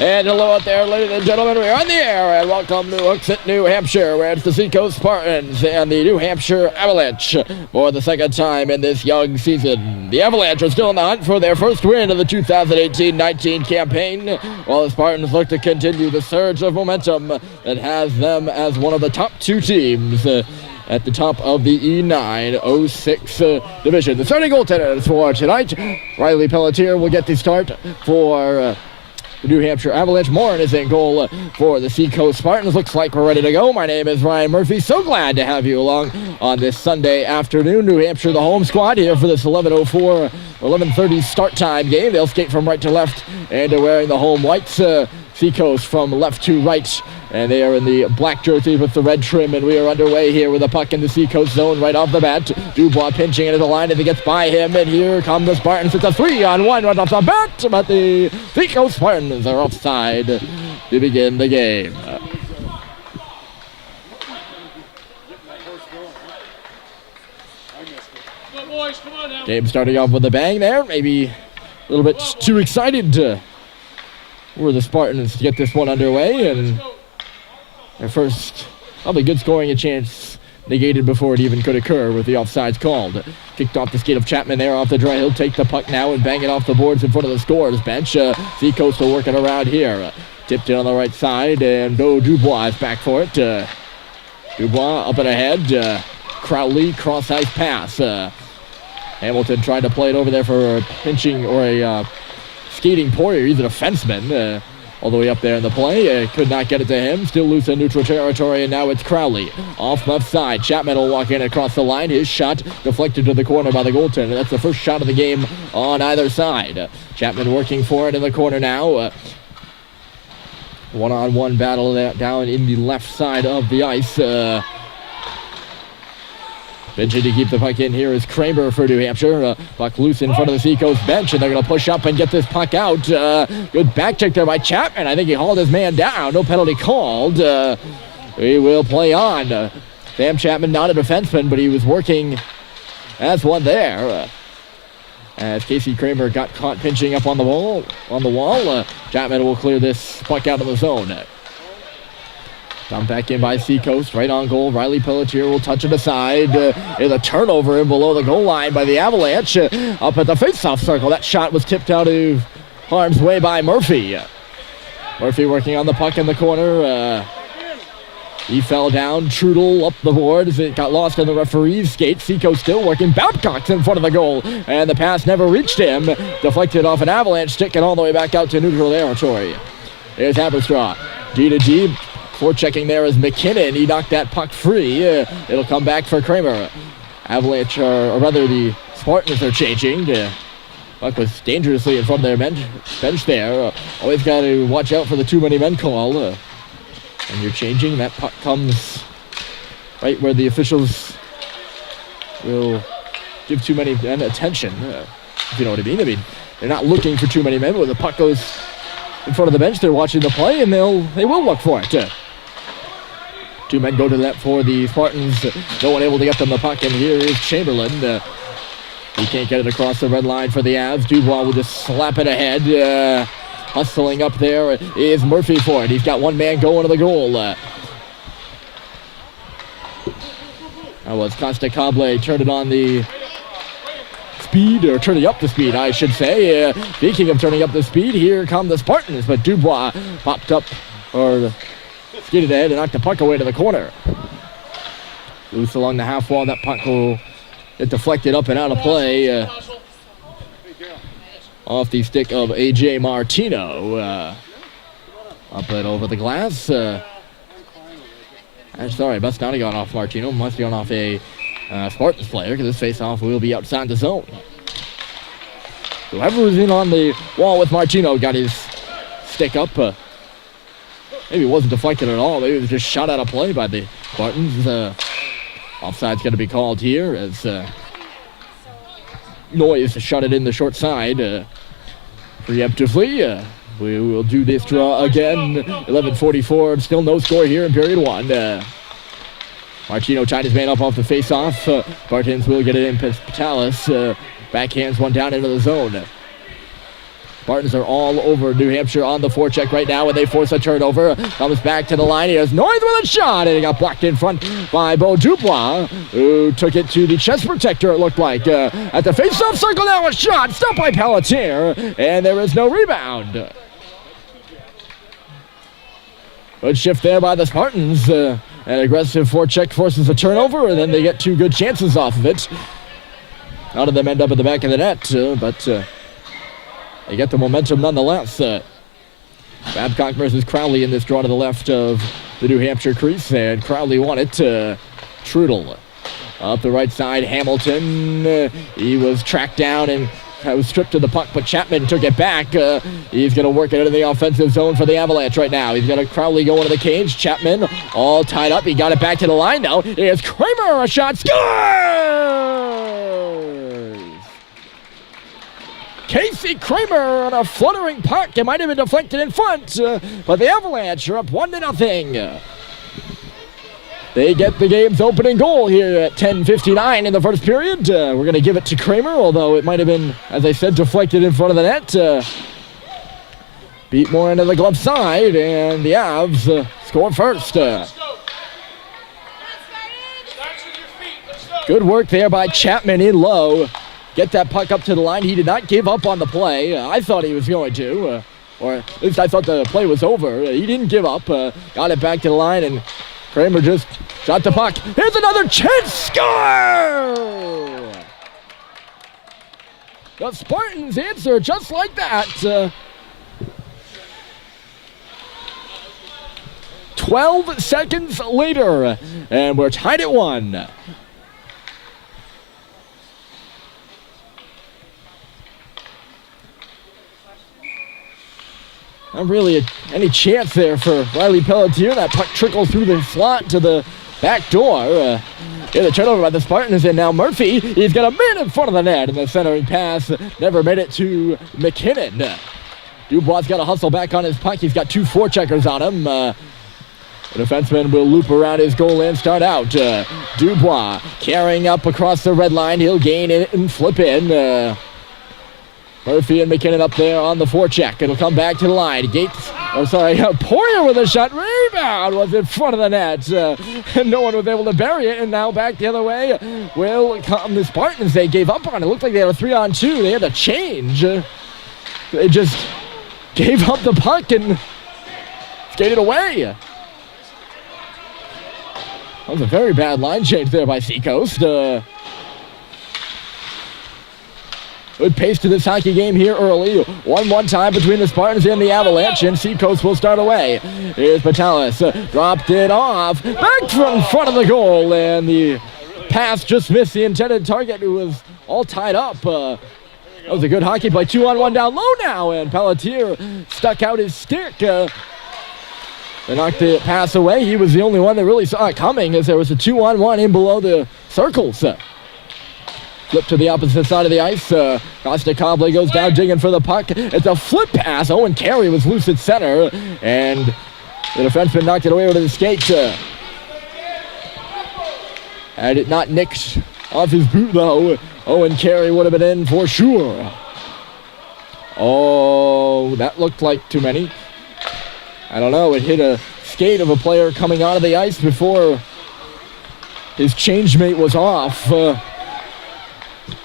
And hello out there, ladies and gentlemen. We're on the air, and welcome to Hooksett, New Hampshire, where it's the Seacoast Spartans and the New Hampshire Avalanche for the second time in this young season. The Avalanche are still in the hunt for their first win of the 2018-19 campaign, while the Spartans look to continue the surge of momentum that has them as one of the top two teams at the top of the E9-06 division. The starting goaltenders for tonight, Riley Pelletier will get the start for the New Hampshire Avalanche. Morin is in goal for the Seacoast Spartans. Looks like we're ready to go. My name is Ryan Murphy. So glad to have you along on this Sunday afternoon. New Hampshire, the home squad, here for this 11:04, 11:30 start time game. They'll skate from right to left and are wearing the home whites. Seacoast from left to right. And they are in the black jersey with the red trim, and we are underway here with a puck in the Seacoast zone right off the bat. Dubois pinching into the line as he gets by him, and here come the Spartans. It's a 3-on-1 right off the bat, but the Seacoast Spartans are offside to begin the game. Game starting off with a bang there, maybe a little bit too excited for the Spartans to get this one underway, and their first, probably good scoring a chance negated before it even could occur with the offsides called. Kicked off the skate of Chapman there off the draw. He'll take the puck now and bang it off the boards in front of the scorers bench. Seacoast will work it around here. Tipped in on the right side, and Dubois is back for it. Dubois up and ahead. Crowley cross-ice pass. Hamilton tried to play it over there for a pinching or a skating Poirier. He's a defenseman. All the way up there in the play. Could not get it to him. Still loose in neutral territory, and now it's Crowley. Off left side. Chapman will walk in across the line. His shot deflected to the corner by the goaltender. That's the first shot of the game on either side. Chapman working for it in the corner now. One-on-one battle down in the left side of the ice. Benching to keep the puck in here is Kramer for New Hampshire. Puck loose in front of the Seacoast bench, and they're going to push up and get this puck out. Good back check there by Chapman. I think he hauled his man down. No penalty called. We will play on. Sam Chapman, not a defenseman, but he was working as one there. As Casey Kramer got caught pinching up on the wall. Chapman will clear this puck out of the zone. Dumped back in by Seacoast, right on goal. Riley Pelletier will touch it aside. There's a turnover in below the goal line by the Avalanche. Up at the face-off circle. That shot was tipped out of harm's way by Murphy. Murphy working on the puck in the corner. He fell down. Trudel up the boards. It got lost in the referee's skate. Seacoast still working. Babcock's in front of the goal. And the pass never reached him. Deflected off an Avalanche stick and all the way back out to neutral territory. There's Haberstraw. D to D. Forechecking there is McKinnon. He knocked that puck free. It'll come back for Kramer. Avalanche, or rather the Spartans are changing. Puck was dangerously in front of their bench there. Always got to watch out for the too many men call. When you're changing, that puck comes right where the officials will give too many men attention. If you know what I mean. They're not looking for too many men. When the puck goes in front of the bench, they're watching the play, and they will look for it. Two men go to that for the Spartans. No one able to get them the puck, and here is Chamberlain. He can't get it across the red line for the Avs. Dubois will just slap it ahead. Hustling up there is Murphy for it. He's got one man going to the goal. That was Costacable. Turned it on the speed, or turning up the speed, I should say. Speaking of turning up the speed, here come the Spartans, but Dubois popped up, or skated ahead and knocked the puck away to the corner. Loose along the half wall. That puck will get deflected up and out of play. Off the stick of A.J. Martino. Up and over the glass. I'm sorry, must not have gone off Martino. Must have gone off a Spartans player, because this face-off will be outside the zone. Whoever was in on the wall with Martino got his stick up. Maybe it wasn't deflected at all. Maybe it was just shot out of play by the Spartans. Offside's going to be called here as Noyes shot it in the short side preemptively. We will do this draw again. 11:44. Still no score here in period one. Martino tied his man up off the face-off. Spartans will get it in. Pitalis backhands one down into the zone. Spartans are all over New Hampshire on the forecheck right now, and they force a turnover. Comes back to the line. Here's Noyes with a shot, and it got blocked in front by Beau Dubois, who took it to the chest protector, it looked like. At the face-off circle now, a shot, stopped by Pelletier, and there is no rebound. Good shift there by the Spartans. An aggressive forecheck forces a turnover, and then they get 2 good chances off of it. None of them end up at the back of the net, but they get the momentum nonetheless. Babcock versus Crowley in this draw to the left of the New Hampshire crease, and Crowley won it. Trudel up the right side. Hamilton, he was tracked down and was stripped of the puck, but Chapman took it back. He's going to work it into the offensive zone for the Avalanche right now. He's got a Crowley going to the cage. Chapman all tied up. He got it back to the line now. Here's Kramer, a shot, scores! Casey Kramer on a fluttering puck. It might have been deflected in front, but the Avalanche are up 1-0. They get the game's opening goal here at 10:59 in the first period. We're going to give it to Kramer, although it might have been, as I said, deflected in front of the net. Beat more into the glove side, and the Avs score first. Good work there by Chapman in low. Get that puck up to the line. He did not give up on the play. I thought he was going to, or at least I thought the play was over. He didn't give up. Got it back to the line, and Kramer just shot the puck. Here's another chance. Score! The Spartans answer just like that. 12 seconds later, and we're tied at 1. Not really any chance there for Riley Pelletier. That puck trickles through the slot to the back door. The turnover by the Spartans, and now Murphy. He's got a man in front of the net, and the centering pass never made it to McKinnon. Dubois got to hustle back on his puck. He's got 2 forecheckers on him. The defenseman will loop around his goal and start out. Dubois carrying up across the red line. He'll gain it and flip in. Murphy and McKinnon up there on the forecheck. It'll come back to the line. Poirier with a shot. Rebound was in front of the net. And no one was able to bury it. And now back the other way will come the Spartans. They gave up on it. It looked like they had a 3-on-2. They had to change. They just gave up the puck and skated away. That was a very bad line change there by Seacoast. Good pace to this hockey game here early. 1-1 time between the Spartans and the Avalanche, and Seacoast will start away. Here's Patalis. Dropped it off. Back from front of the goal, and the pass just missed the intended target, who was all tied up. That was a good hockey play. 2-on-1 down low now, and Pelletier stuck out his stick. They knocked the pass away. He was the only one that really saw it coming, as there was a 2-on-1 in below the circles. Flip to the opposite side of the ice. Costa Cobley goes down digging for the puck. It's a flip pass. Owen Carey was loose at center, and the defenseman knocked it away with his skate. Had it not nicked off his boot, though, Owen Carey would have been in for sure. Oh, that looked like too many. I don't know. It hit a skate of a player coming out of the ice before his change mate was off.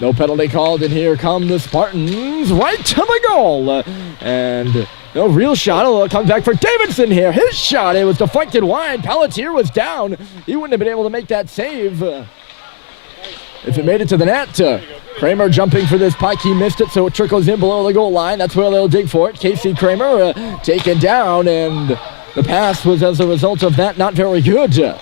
No penalty called, and here come the Spartans right to the goal. And no real shot. It'll come back for Davidson here. His shot, it was deflected wide. Pelletier was down. He wouldn't have been able to make that save if it made it to the net. Kramer jumping for this puck. He missed it, so it trickles in below the goal line. That's where they'll dig for it. Casey Kramer taken down, and the pass was, as a result of that, not very good.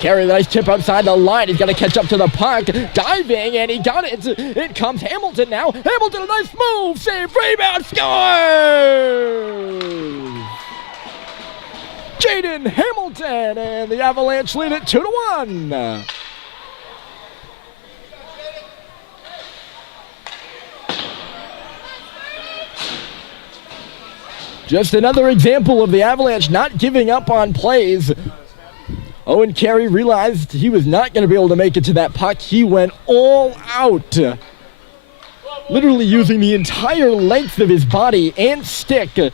Carey, the nice tip outside the line. He's got to catch up to the puck. Diving, and he got it. It comes Hamilton now. Hamilton, a nice move. Save, rebound, scores! Jaden Hamilton, and the Avalanche lead it 2-1. Just another example of the Avalanche not giving up on plays. Owen Carey realized he was not going to be able to make it to that puck. He went all out. literally using the entire length of his body and stick to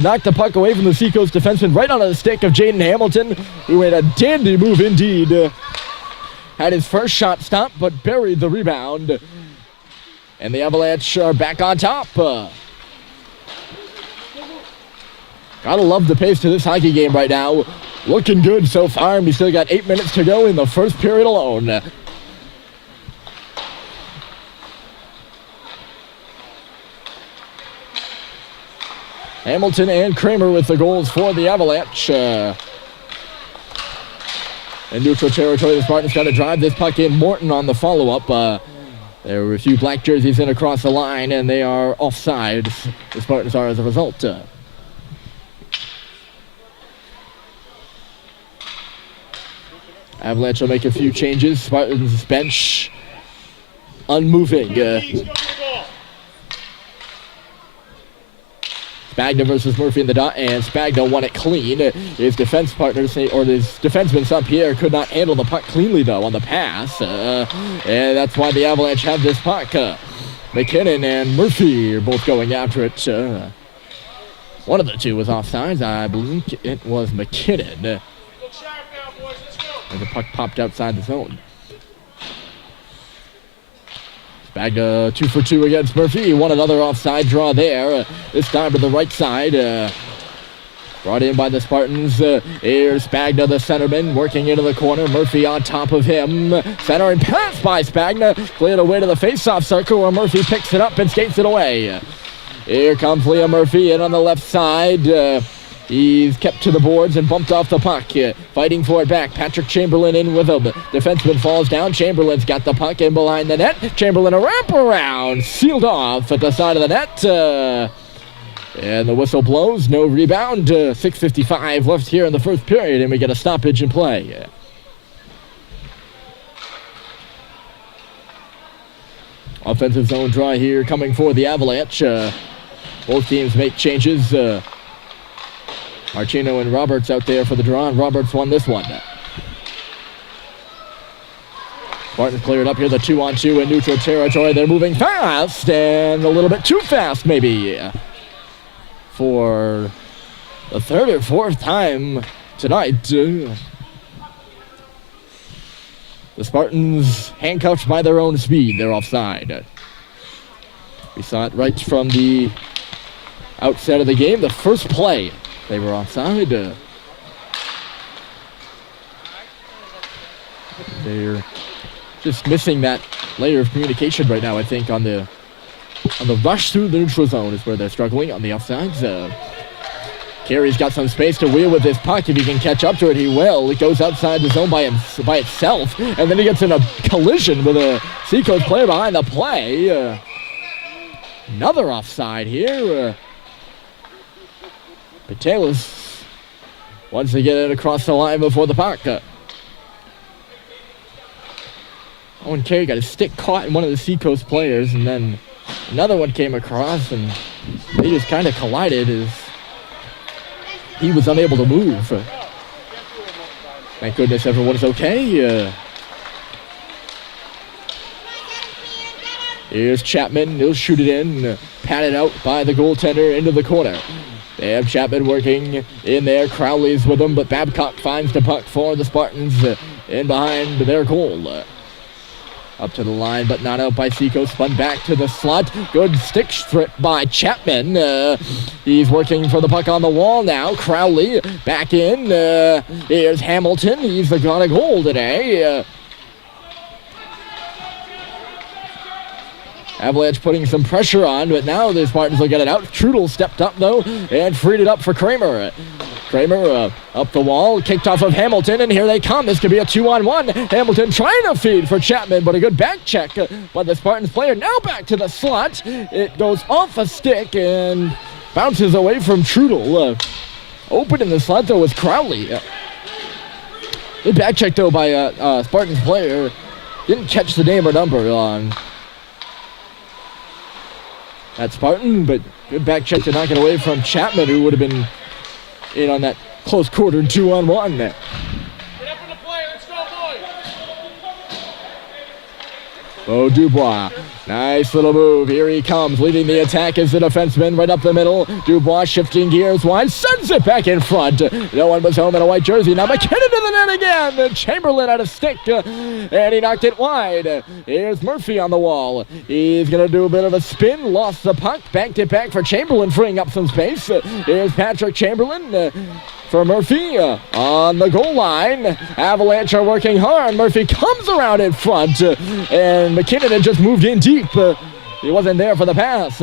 knock the puck away from the Seacoast defenseman right onto the stick of Jaden Hamilton, who made a dandy move indeed. Had his first shot stopped, but buried the rebound. And the Avalanche are back on top. Gotta love the pace to this hockey game right now. Looking good so far, and we still got 8 minutes to go in the first period alone. Hamilton and Kramer with the goals for the Avalanche. In neutral territory, the Spartans got to drive this puck in. Morton on the follow-up. There were a few black jerseys in across the line, and they are offside. The Spartans are as a result. Avalanche will make a few changes. Spartans bench unmoving. Spagna versus Murphy in the dot, and Spagna won it clean. His defense partners, or his defenseman St-Pierre, could not handle the puck cleanly, though, on the pass. And that's why the Avalanche have this puck. McKinnon and Murphy are both going after it. One of the two was offsides. I believe it was McKinnon. And the puck popped outside the zone. Spagna 2 for 2 against Murphy. He won another offside draw there. This time to the right side. Brought in by the Spartans. Here's Spagna, the centerman, working into the corner. Murphy on top of him. Center and pass by Spagna. Cleared away to the face-off circle where Murphy picks it up and skates it away. Here comes Liam Murphy in on the left side. He's kept to the boards and bumped off the puck. Fighting for it back. Patrick Chamberlain in with him. Defenseman falls down. Chamberlain's got the puck in behind the net. Chamberlain a wraparound. Sealed off at the side of the net. And the whistle blows. No rebound. 6:55 left here in the first period, and we get a stoppage in play. Offensive zone draw here coming for the Avalanche. Both teams make changes. Marchino and Roberts out there for the draw, and Roberts won this one. Spartans cleared up here, the 2-on-2 in neutral territory. They're moving fast, and a little bit too fast maybe. For the third or fourth time tonight. The Spartans handcuffed by their own speed. They're offside. We saw it right from the outset of the game. The first play, they were offside. They're just missing that layer of communication right now, I think, on the rush through the neutral zone is where they're struggling on the offsides. Carey's got some space to wheel with this puck. If he can catch up to it, he will. It goes outside the zone by itself, and then he gets in a collision with a Seacoast player behind the play. Another offside here. Patelis wants to get it across the line before the puck. Owen Carey got his stick caught in one of the Seacoast players, and then another one came across, and they just kind of collided as he was unable to move. Thank goodness everyone is okay. Here's Chapman. He'll shoot it in. Patted out by the goaltender into the corner. They have Chapman working in there. Crowley's with him, but Babcock finds the puck for the Spartans in behind their goal. Up to the line, but not out by Seacoast. Spun back to the slot. Good stick strip by Chapman. He's working for the puck on the wall now. Crowley back in. Here's Hamilton. He's got a goal today. Avalanche putting some pressure on, but now the Spartans will get it out. Trudel stepped up, though, and freed it up for Kramer. Kramer up the wall, kicked off of Hamilton, and here they come. This could be a 2-on-1. Hamilton trying to feed for Chapman, but a good back check by the Spartans player. Now back to the slot. It goes off a stick and bounces away from Trudel. Open in the slot, though, was Crowley. Good back check, though, by a Spartans player. Didn't catch the name or number on that Spartan, but good back check to knock it away from Chapman, who would have been in on that close quarter 2-on-1 there. Bo Dubois. Nice little move. Here he comes. Leading the attack is the defenseman right up the middle. Dubois shifting gears wide. Sends it back in front. No one was home in a white jersey. Now McKinnon to the net again. Chamberlain out of stick. And he knocked it wide. Here's Murphy on the wall. He's going to do a bit of a spin. Lost the puck. Banked it back for Chamberlain, freeing up some space. Here's Patrick Chamberlain. For Murphy on the goal line. Avalanche are working hard. Murphy comes around in front. And McKinnon had just moved in deep. He wasn't there for the pass.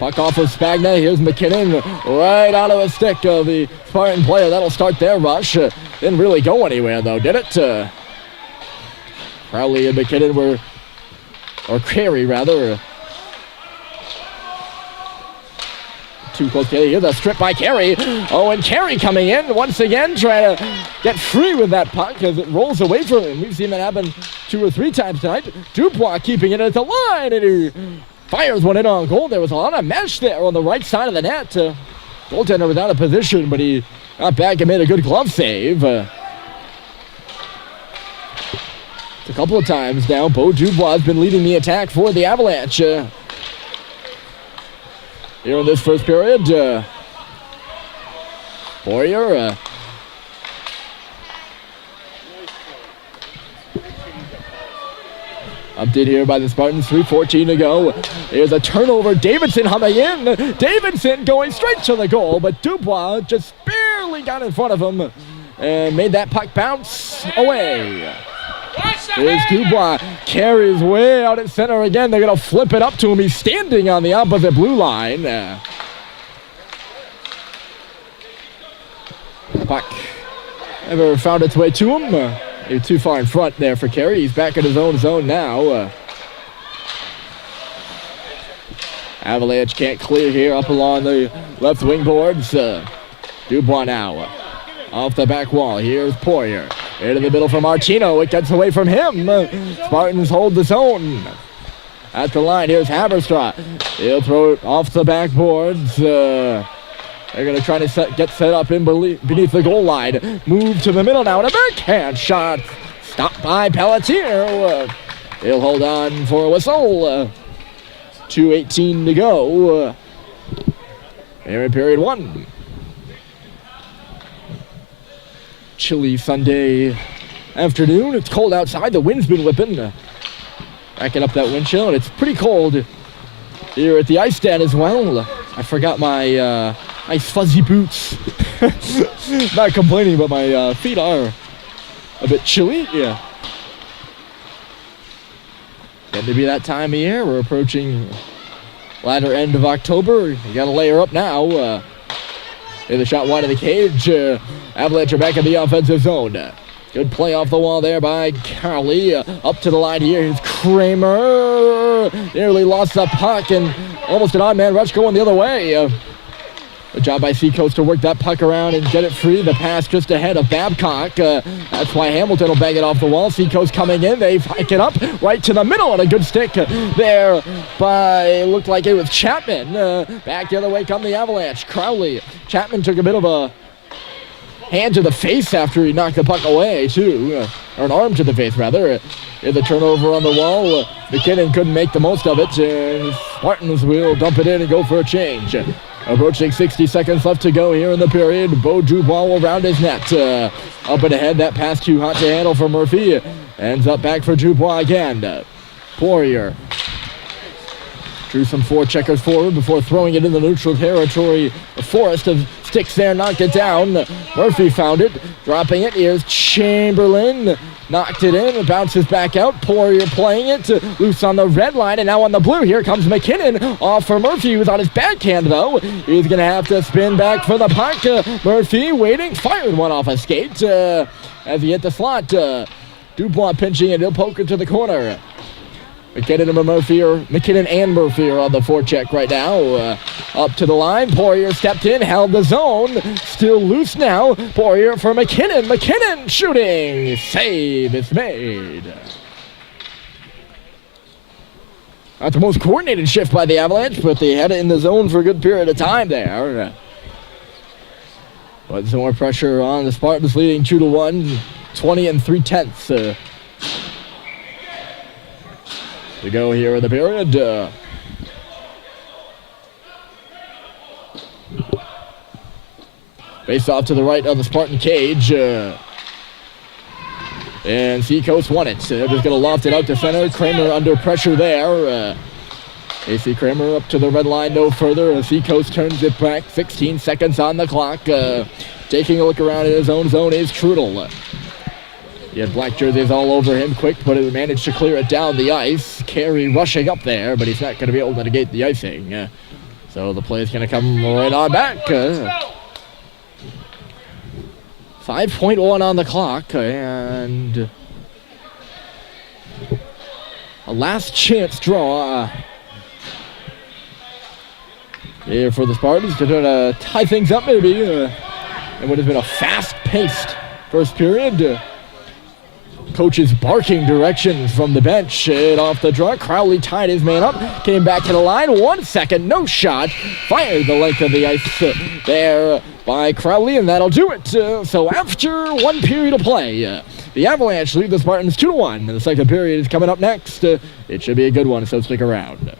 Puck off of Spagna. Here's McKinnon right out of the stick of the Spartan player. That'll start their rush. Didn't really go anywhere though, did it? Crowley and McKinnon were, or Carey rather, too close together. Here's a strip by Carey. Oh, and Carey coming in once again, trying to get free with that puck as it rolls away from him. We've seen that happen 2 or 3 times tonight. Dubois keeping it at the line, and he fires one in on goal. There was a lot of mesh there on the right side of the net. Goaltender was out of position, but he got back and made a good glove save. It's a couple of times now. Bo Dubois has been leading the attack for the Avalanche. Here in this first period, Poirier update here by the Spartans, 3:14 to go. Here's a turnover, Davidson humming in. Davidson going straight to the goal, but Dubois just barely got in front of him and made that puck bounce away. Here's Dubois, carries way out at center again. They're going to flip it up to him. He's standing on the opposite blue line. Puck never found its way to him. He was too far in front there for Carey. He's back in his own zone now. Avalanche can't clear here up along the left wing boards. Dubois now off the back wall. Here's Poirier. Into the middle for Martino. It gets away from him. Spartans hold the zone. At the line, here's Haberstraw. He'll throw it off the backboards. They're going to try to get set up in beneath the goal line. Move to the middle now, and a backhand shot. Stopped by Pelletier. He'll hold on for a whistle. 2:18 to go. Here in period 1. Chilly Sunday afternoon. It's cold outside. The wind's been whipping. Backing up that wind chill, and it's pretty cold here at the ice stand as well. I forgot my nice fuzzy boots. Not complaining, but my feet are a bit chilly. Yeah. Getting to be that time of year. We're approaching latter end of October. You got to layer up now. The shot wide of the cage. Avalanche are back in the offensive zone. Good play off the wall there by Carly. Up to the line here is Kramer. Nearly lost the puck and almost an odd man rush going the other way. Good job by Seacoast to work that puck around and get it free. The pass just ahead of Babcock. That's why Hamilton will bang it off the wall. Seacoast coming in. They hike it up right to the middle, and a good stick there by, looked like it was Chapman. Back the other way come the Avalanche. Crowley. Chapman took a bit of a hand to the face after he knocked the puck away, too. Or an arm to the face, rather. In the turnover on the wall, McKinnon couldn't make the most of it. And Spartans will dump it in and go for a change. Approaching 60 seconds left to go here in the period. Bo Dubois will round his net. Up and ahead, that pass too hot to handle for Murphy. Ends up back for Dubois again. Poirier drew some forecheckers forward before throwing it in the neutral territory. A forest of sticks there, knocked it down. Murphy found it, dropping it. Here's Chamberlain. Knocked it in, bounces back out. Poirier playing it, loose on the red line, and now on the blue. Here comes McKinnon, off for Murphy, who's on his backhand, though. He's going to have to spin back for the puck. Murphy waiting, fired one off a skate as he hit the slot. Dubois pinching it, he'll poke it to the corner. McKinnon and Murphy are on the forecheck right now. Up to the line. Poirier stepped in, held the zone. Still loose now. Poirier for McKinnon. McKinnon shooting. Save is made. Not the most coordinated shift by the Avalanche, but they had it in the zone for a good period of time there. But some more pressure on the Spartans, leading 2-1. 20 3/10 to go here in the period. Face off to the right of the Spartan cage. And Seacoast won it. They're just going to loft it out to center. Kramer under pressure there. AC Kramer up to the red line, no further. Seacoast turns it back. 16 seconds on the clock. Taking a look around in his own zone is Trudel. He had black jerseys all over him, quick, but he managed to clear it down the ice. Carey rushing up there, but he's not going to be able to negate the icing. So the play is going to come right on back. 5.1 on the clock, and a last chance draw here for the Spartans to try to tie things up maybe. It would have been a fast-paced first period. Coaches barking directions from the bench. It off the draw. Crowley tied his man up. Came back to the line. 1 second. No shot. Fired the length of the ice there by Crowley, and that'll do it. So after 1 period of play, the Avalanche lead the Spartans 2-1. The second period is coming up next. It should be a good one, so stick around.